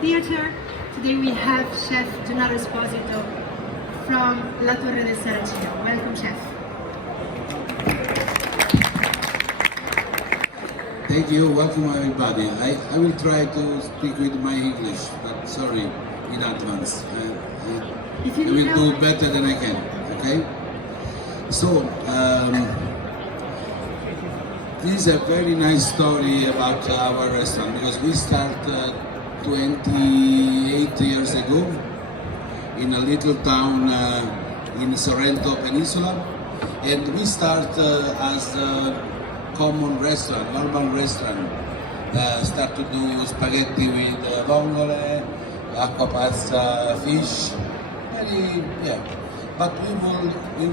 Theatre. Today we have Chef Gennaro Esposito from La Torre del Saracino. Welcome, Chef. Thank you, welcome everybody. I will try to speak with my English, but sorry in advance. I will do better than I can, okay? So, this is a very nice story about our restaurant because we started 28 years ago in a little town in Sorrento Peninsula, and we start as a common restaurant, normal restaurant. Start to do spaghetti with vongole, acqua pasta, fish, yeah. But we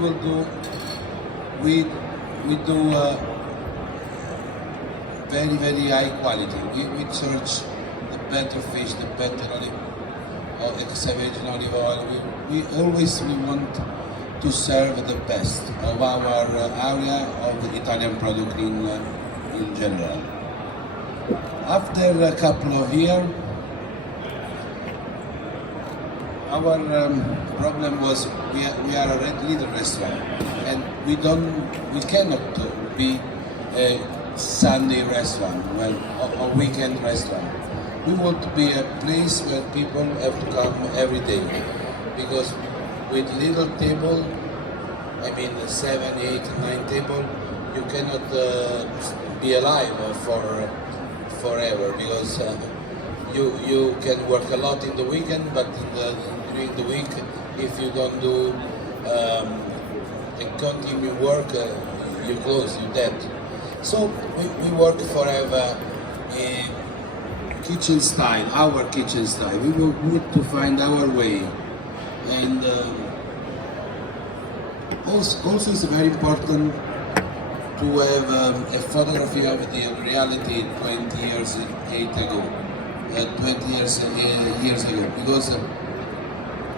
do very high quality. We search the better fish, the better extra virgin olive oil. We always want to serve the best of our area of the Italian product in general. After a couple of years, our problem was we are a little restaurant and we cannot be a Sunday restaurant, or weekend restaurant. We want to be a place where people have to come every day, because with little table, I mean 7, 8, 9 table, you cannot be alive forever, because you can work a lot in the weekend, but during the week, if you don't do a continue work, you close, you're dead. So we work forever in kitchen style, our kitchen style. We need to find our way, and also it's very important to have a photography of the reality 20 years ago, because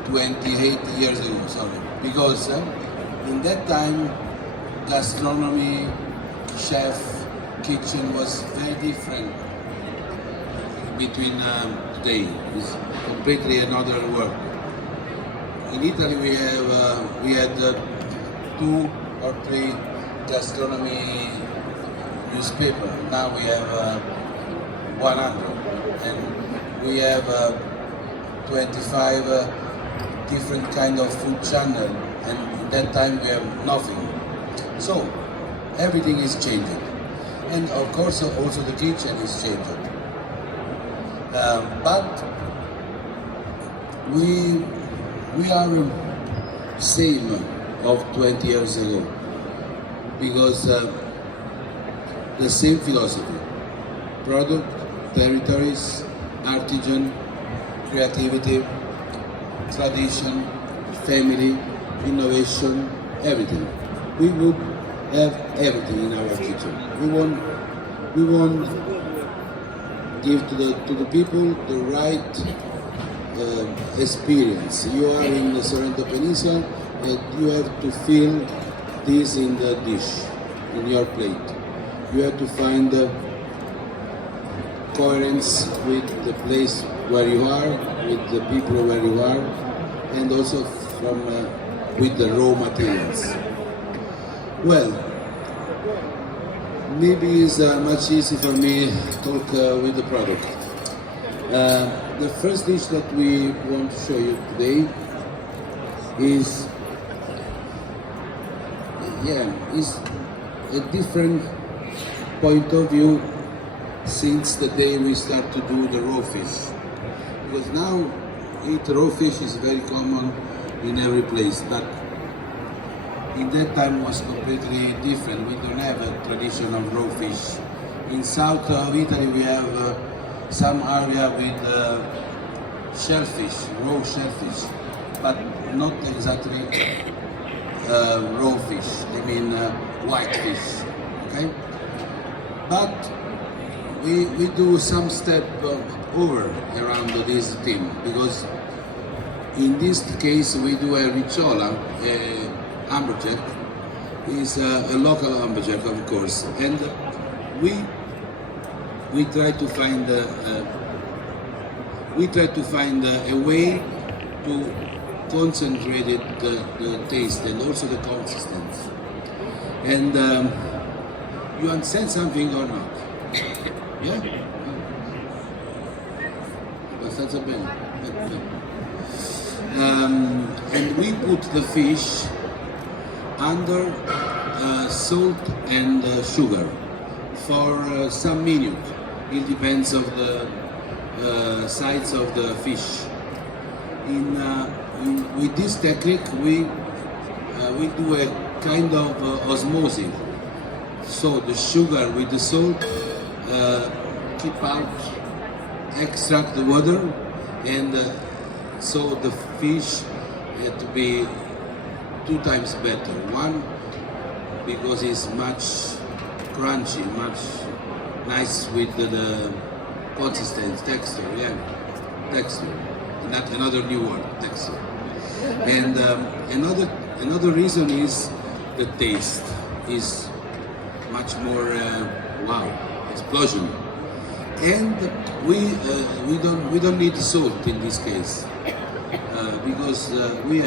28 years ago, sorry, because in that time gastronomy, chef, kitchen was very different between today. It's completely another world. In Italy we had 2 or 3 gastronomy newspaper. Now we have 100, and we have 25 different kind of food channel, and in that time we have nothing. So everything is changing, and of course also the kitchen is changing. But we are same of 20 years ago, because the same philosophy: product, territories, artisan, creativity, tradition, family, innovation, everything. We would have everything in our kitchen. We want give to the people the right experience. You are in the Sorrento Peninsula, and you have to feel this in the dish, in your plate. You have to find coherence with the place where you are, with the people where you are, and also with the raw materials. Well, maybe it's much easier for me to talk with the product. The first dish that we want to show you today is a different point of view since the day we start to do the raw fish. Because now eat raw fish is very common in every place, but in that time was completely different. We don't have a tradition of raw fish. In south of Italy we have some area with shellfish, raw shellfish, but not exactly raw fish. I mean white fish. Okay, but we do some step over around this theme, because in this case we do a ricciola, hamburger. Is a local hamburger, of course, and we try to find we try to find a way to concentrate the taste and also the consistency. And you understand something or not? Yeah? Abbastanza bene. And we put the fish under salt and sugar for some minutes. It depends of the size of the fish. With this technique, we do a kind of osmosis. So the sugar with the salt keep out, extract the water, and so the fish had to be 2 times better. One, because it's much crunchy, much nice with the consistency, texture, yeah, texture. Not another new word, texture. And another reason is the taste is much more wow, explosion. And we don't need salt in this case because we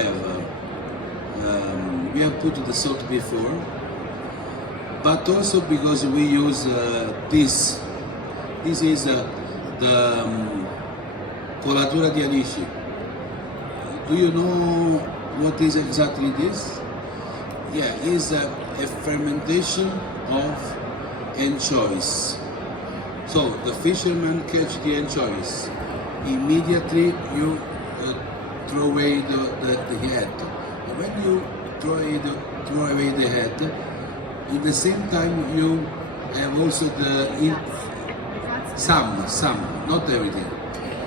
have put the salt before, but also because we use this. This is the colatura di anici. Do you know what is exactly this? Yeah, it's a fermentation of anchovies. So the fishermen catch the anchovies. Immediately you throw away the head. And when you throw away the head, at the same time you have also some, not everything,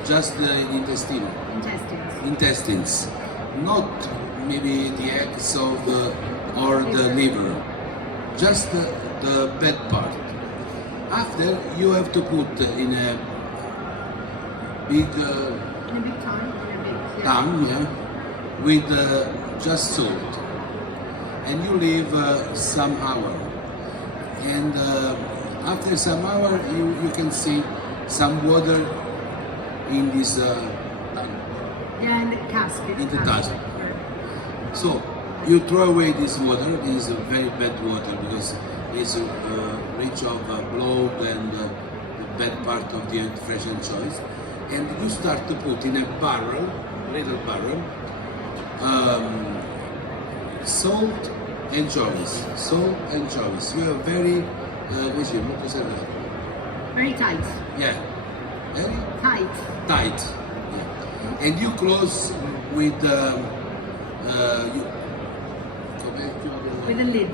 just the intestines, not maybe the eggs of or the liver, just the bad part. After you have to put in a big pan, yeah, with just salt, and you leave some hour, and after some hour you can see some water in this yeah, in the cask. In the cask. So you throw away this water. It is a very bad water because it's rich of blood and the bad part of the fresh anchovies. And you start to put in a barrel, little barrel, salt anchovies. Salt anchovies. You are very very tight. Yeah. Very tight. Tight. Yeah. And you close with with a lid.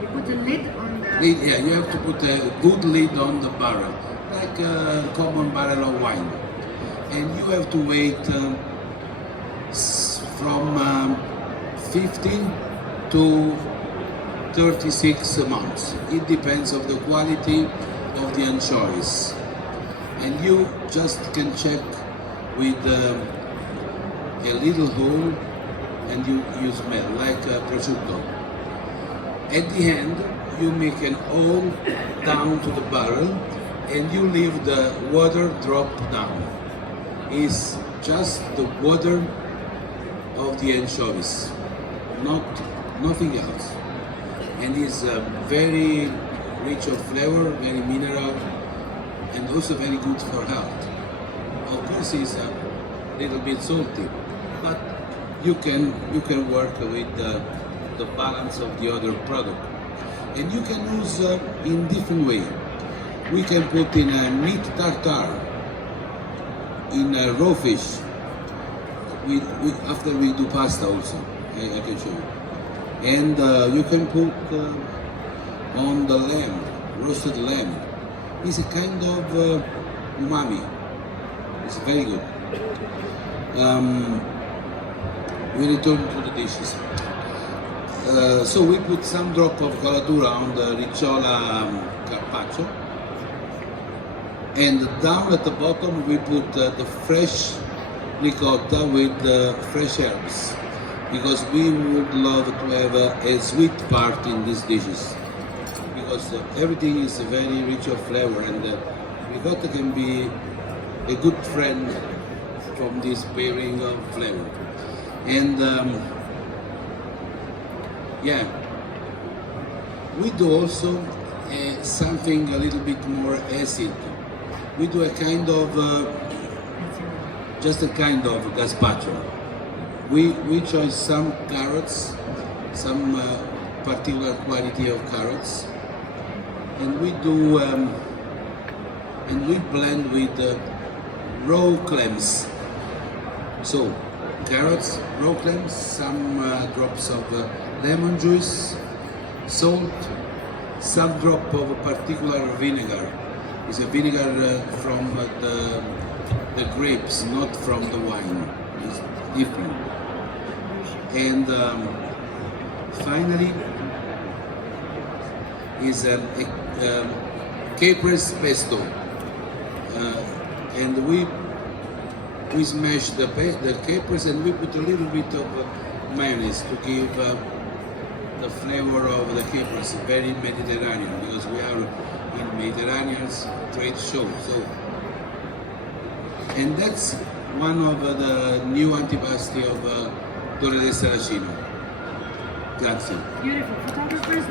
You put a lid on the lid, yeah, you have to put a good lid on the barrel, like a common barrel of wine. And you have to wait from 15 to 36 months. It depends on the quality of the anchovies. And you just can check with a little hole and you smell like prosciutto. At the end, you make an hole down to the barrel and you leave the water drop down. It's just the water of the anchovies, nothing else. And it's very rich of flavor, very mineral, and also very good for health. Of course, it's a little bit salty, but you can work with the balance of the other product. And you can use in different way. We can put in a meat tartare, in a raw fish. After we do pasta also, I can show you. And you can put on the lamb, roasted lamb. It's a kind of umami. It's very good. We return to the dishes. So we put some drop of colatura on the ricciola carpaccio, and down at the bottom we put the fresh ricotta with fresh herbs, because we would love to have a sweet part in these dishes, because everything is very rich of flavor, and ricotta can be a good friend from this pairing of flavor. And yeah, we do also something a little bit more acid. We do a kind of, just a kind of gazpacho. We choose some carrots, some particular quality of carrots, and we do, and we blend with raw clams. So carrots, raw clams, some drops of lemon juice, salt, some drop of a particular vinegar. It's a vinegar from the grapes, not from the wine. It's different. And finally is a capers pesto. And we smash the capers and we put a little bit of mayonnaise to give the flavor of the capers, very Mediterranean, because we are in Mediterranean trade show. So, and that's one of the new antipasti of Torre Del Saracino. Grazie. Beautiful. Photographers.